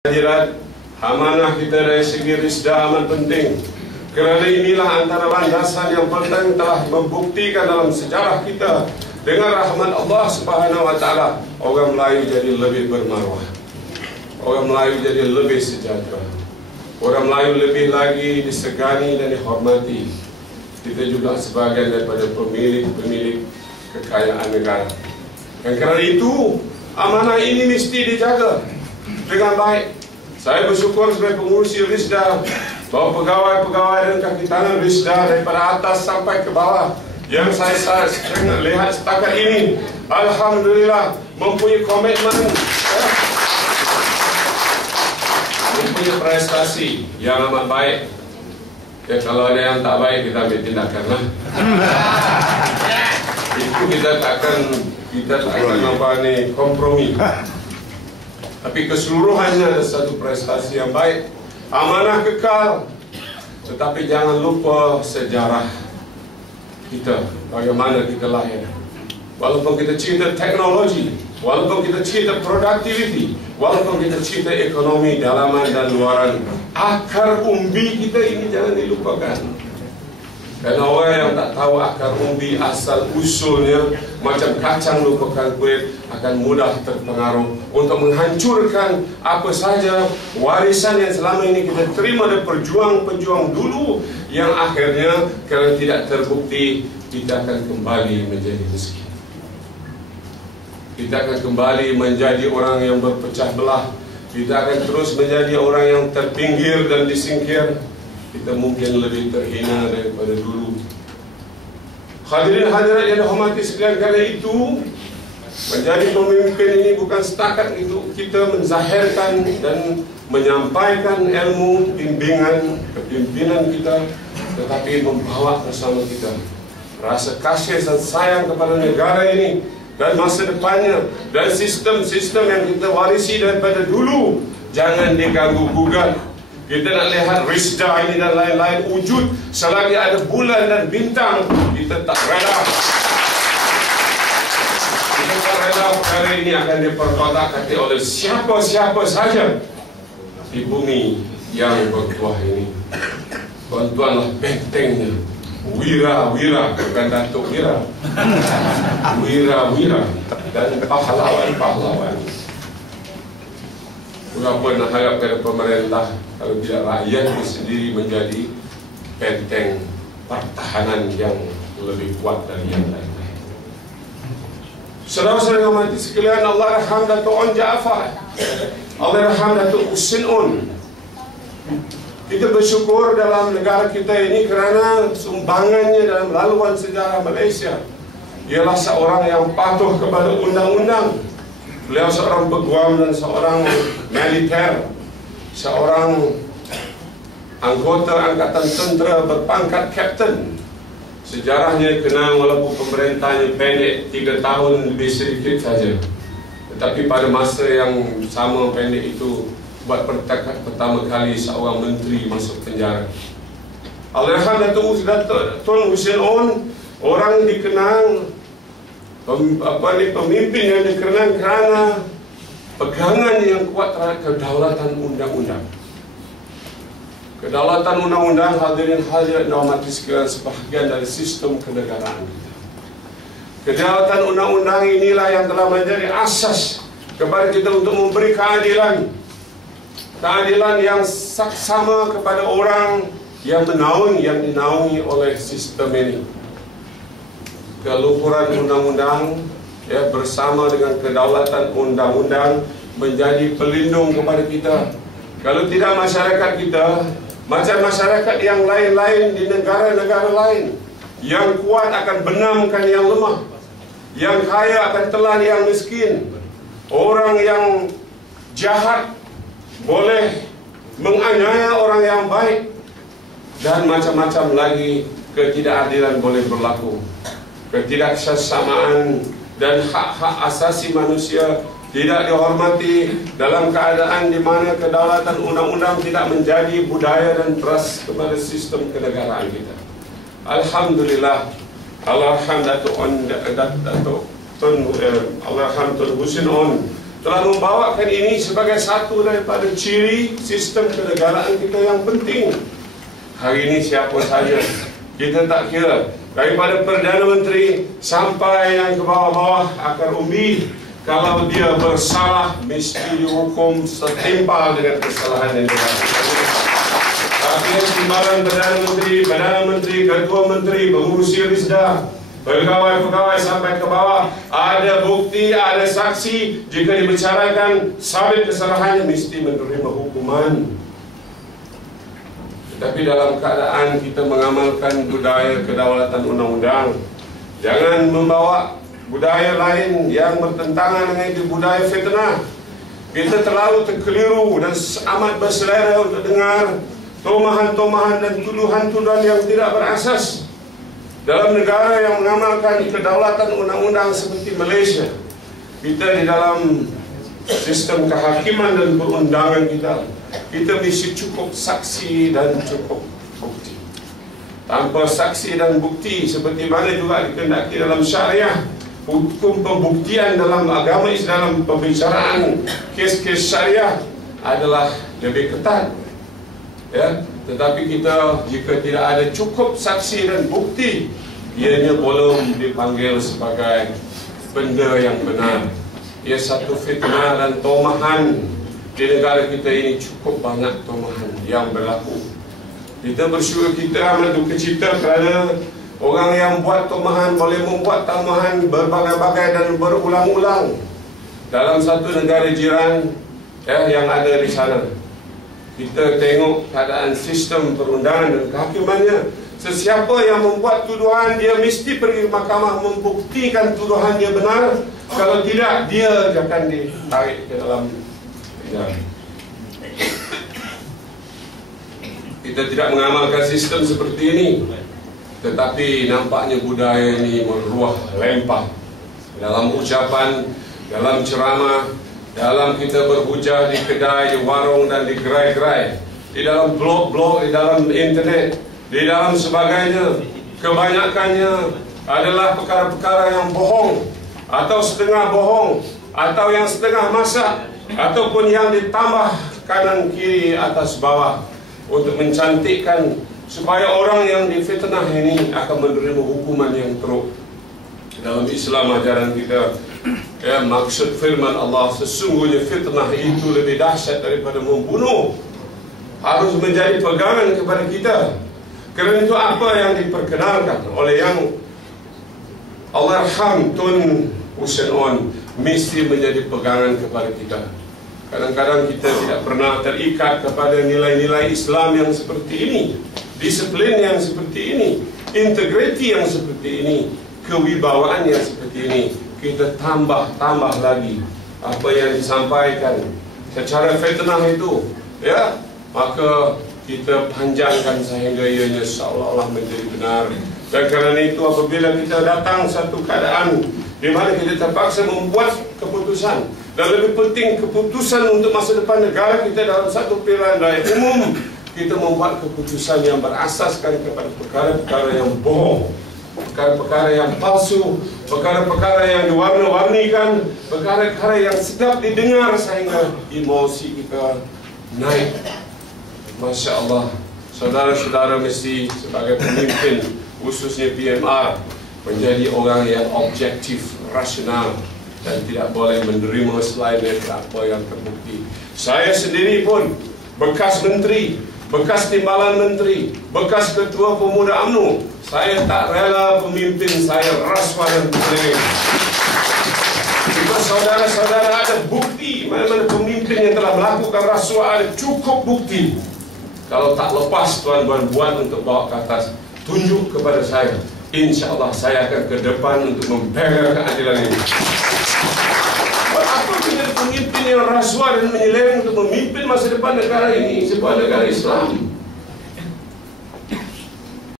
Hadirat, amanah kita dari segi risda amat penting. Kerana inilah antara landasan yang penting telah membuktikan dalam sejarah kita dengan rahmat Allah Subhanahu Wa Taala, orang Melayu jadi lebih bermaruah, orang Melayu jadi lebih sejahtera, orang Melayu lebih lagi disegani dan dihormati. Kita juga sebagian daripada pemilik kekayaan negara. Dan kerana itu amanah ini mesti dijaga dengan baik. Saya bersyukur sebagai pengurusi Risda bahawa pegawai-pegawai dan kaki tangan Risda daripada atas sampai ke bawah yang saya lihat setakat ini, alhamdulillah mempunyai komitmen, mempunyai prestasi yang amat baik. Ya, kalau ada yang tak baik kita ambil tindakan lah. Itu kita takkan apa ni kompromi. Tapi keseluruhannya ada satu prestasi yang baik, amanah kekal. Tetapi jangan lupa sejarah kita, bagaimana kita lahir. Walaupun kita cinta teknologi, walaupun kita cinta productivity, walaupun kita cinta ekonomi dalaman dan luaran, akar umbi kita ini jangan dilupakan. Karena orang yang tak tahu akar umbi asal usulnya, macam kacang lupakan kulit, akan mudah terpengaruh untuk menghancurkan apa saja warisan yang selama ini kita terima dari pejuang-pejuang dulu, yang akhirnya kerana tidak terbukti kita akan kembali menjadi miskin. Kita akan kembali menjadi orang yang berpecah belah. Kita akan terus menjadi orang yang terpinggir dan disingkir. Kita mungkin lebih terhina daripada dulu. Hadirin hadirat yang dihormati sekalian, kerana itu menjadi pemimpin ini bukan setakat itu kita menzahirkan dan menyampaikan ilmu, bimbingan, kepimpinan kita, tetapi membawa bersama kita rasa kasih dan sayang kepada negara ini dan masa depannya, dan sistem-sistem yang kita warisi daripada dulu jangan diganggu gugat. Kita nak lihat Risda ini dan lain-lain wujud selagi ada bulan dan bintang. Kita tak rela. Kita tak rela perkara ini akan diperkotak-katik oleh siapa-siapa saja di bumi yang bertuah ini. Tuan-tuanlah bentengnya. Wira-wira, bukan Datuk Wira. Wira-wira dan pahlawan-pahlawan. Berapa nak harap kepada pemerintah kalau tidak rakyat itu sendiri menjadi benteng pertahanan yang lebih kuat dari yang lain. Saudara-saudara yang mati sekalian, Allah raham Datuk On Jaafar, Allah raham Datuk Husin On. Kita bersyukur dalam negara kita ini kerana sumbangannya dalam laluan sejarah Malaysia. Ialah seorang yang patuh kepada undang-undang. Beliau seorang peguam dan seorang militer, seorang anggota angkatan tentera berpangkat kapten. Sejarahnya kenal walaupun pemerintahnya pendek 3 tahun lebih sedikit saja. Tetapi pada masa yang sama pendek itu buat pertama kali seorang menteri masuk penjara. Allahyarham Datuk Tun Husin On, orang dikenal pemimpin yang dikenal kerana pegangan yang kuat terhadap kedaulatan undang-undang. Kedaulatan undang-undang, hadirin hadirat dihormati sekalian, sebahagian dari sistem kenegaraan kita. Kedaulatan undang-undang inilah yang telah menjadi asas kepada kita untuk memberi keadilan. Keadilan yang sama kepada orang yang dinaungi oleh sistem ini. Keluhuran undang-undang bersama dengan kedaulatan undang-undang menjadi pelindung kepada kita. Kalau tidak, masyarakat kita macam masyarakat yang lain-lain di negara-negara lain. Yang kuat akan benamkan yang lemah, yang kaya akan telan yang miskin. Orang yang jahat boleh menganiaya orang yang baik, dan macam-macam lagi ketidakadilan boleh berlaku. Ketidaksesamaan dan hak-hak asasi manusia tidak dihormati dalam keadaan di mana kedaulatan undang-undang tidak menjadi budaya dan trust kepada sistem kenegaraan kita. Alhamdulillah, Allahyarham Datuk Tun Husin On telah membawakan ini sebagai satu daripada ciri sistem kenegaraan kita yang penting. Hari ini siapa saja, kita tak kira, daripada Perdana Menteri sampai yang ke bawah-bawah akar umbi, kalau dia bersalah mesti dihukum setimpal dengan kesalahan yang dia lakukan. Tapi timbalan Perdana Menteri, Ketua Menteri, pengurusi Risda, pegawai-pegawai sampai ke bawah, ada bukti, ada saksi, jika dibicarakan sabit kesalahannya mesti menerima hukuman. Tetapi dalam keadaan kita mengamalkan budaya kedaulatan undang-undang, jangan membawa budaya lain yang bertentangan dengan itu, budaya fitnah. Kita terlalu terkeliru dan amat berselera untuk dengar tomahan-tomahan dan tuduhan-tuduhan yang tidak berasas. Dalam negara yang mengamalkan kedaulatan undang-undang seperti Malaysia, kita di dalam sistem kehakiman dan perundangan kita mesti cukup saksi dan cukup bukti. Tanpa saksi dan bukti, seperti mana juga dikehendaki dalam syariah, hukum pembuktian dalam agama Islam, dalam pembicaraan kes-kes syariah adalah lebih ketat. Ya, tetapi kita jika tidak ada cukup saksi dan bukti, ianya belum dipanggil sebagai benda yang benar. Ia satu fitnah dan tomahan. Di negara kita ini cukup banyak tomahan yang berlaku. Kita bersyukur, kita amat duka cita kerana orang yang buat tomahan boleh membuat tomahan berbagai-bagai dan berulang-ulang dalam satu negara jiran yang ada di sana. Kita tengok keadaan sistem perundangan dan kehakimannya. Sesiapa yang membuat tuduhan, dia mesti pergi ke mahkamah membuktikan tuduhan dia benar. Kalau tidak, dia akan ditarik ke dalam penjara. Kita tidak mengamalkan sistem seperti ini, tetapi nampaknya budaya ini meluah lempah dalam ucapan, dalam ceramah, dalam kita berhujah di kedai, di warung dan di gerai-gerai, di dalam blog-blog, di dalam internet, di dalam sebagainya. Kebanyakannya adalah perkara-perkara yang bohong, atau setengah bohong, atau yang setengah masak, ataupun yang ditambah kanan kiri atas bawah untuk mencantikkan supaya orang yang difitnah ini akan menerima hukuman yang teruk. Dalam Islam ajaran kita, maksud firman Allah, sesungguhnya fitnah itu lebih dahsyat daripada membunuh, harus menjadi pegangan kepada kita. Kerana itu apa yang diperkenalkan oleh yang Allahyarham Tun Hussein On mesti menjadi pegangan kepada kita. Kadang-kadang kita tidak pernah terikat kepada nilai-nilai Islam yang seperti ini, disiplin yang seperti ini, integriti yang seperti ini, kewibawaan yang seperti ini. Kita tambah lagi apa yang disampaikan secara fitnah itu, ya, maka kita panjangkan sehingga ianya seolah-olah menjadi benar. Dan kerana itu apabila kita datang satu keadaan di mana kita terpaksa membuat keputusan, dan lebih penting keputusan untuk masa depan negara kita dalam satu pilihan raya umum, kita membuat keputusan yang berasaskan kepada perkara-perkara yang bohong, perkara-perkara yang palsu, perkara-perkara yang diwarna-warnikan, perkara-perkara yang sedap didengar sehingga emosi kita naik. Masya Allah, saudara-saudara mesti sebagai pemimpin, khususnya PMR, menjadi orang yang objektif, rasional, dan tidak boleh menerima selain dari apa yang terbukti. Saya sendiri pun bekas menteri, bekas timbalan menteri, bekas ketua pemuda UMNO. Saya tak rela pemimpin saya rasuah dan berseling. Jika saudara-saudara ada bukti mana-mana pemimpin yang telah melakukan rasuah, ada cukup bukti. Kalau tak lepas tuan-tuan buat untuk bawa ke atas, tunjuk kepada saya. Insya Allah saya akan ke depan untuk membela keadilan ini. Buat apa kita pemimpin yang rasuah dan menyeleweng untuk memimpin masa depan negara ini, sebuah negara Islam?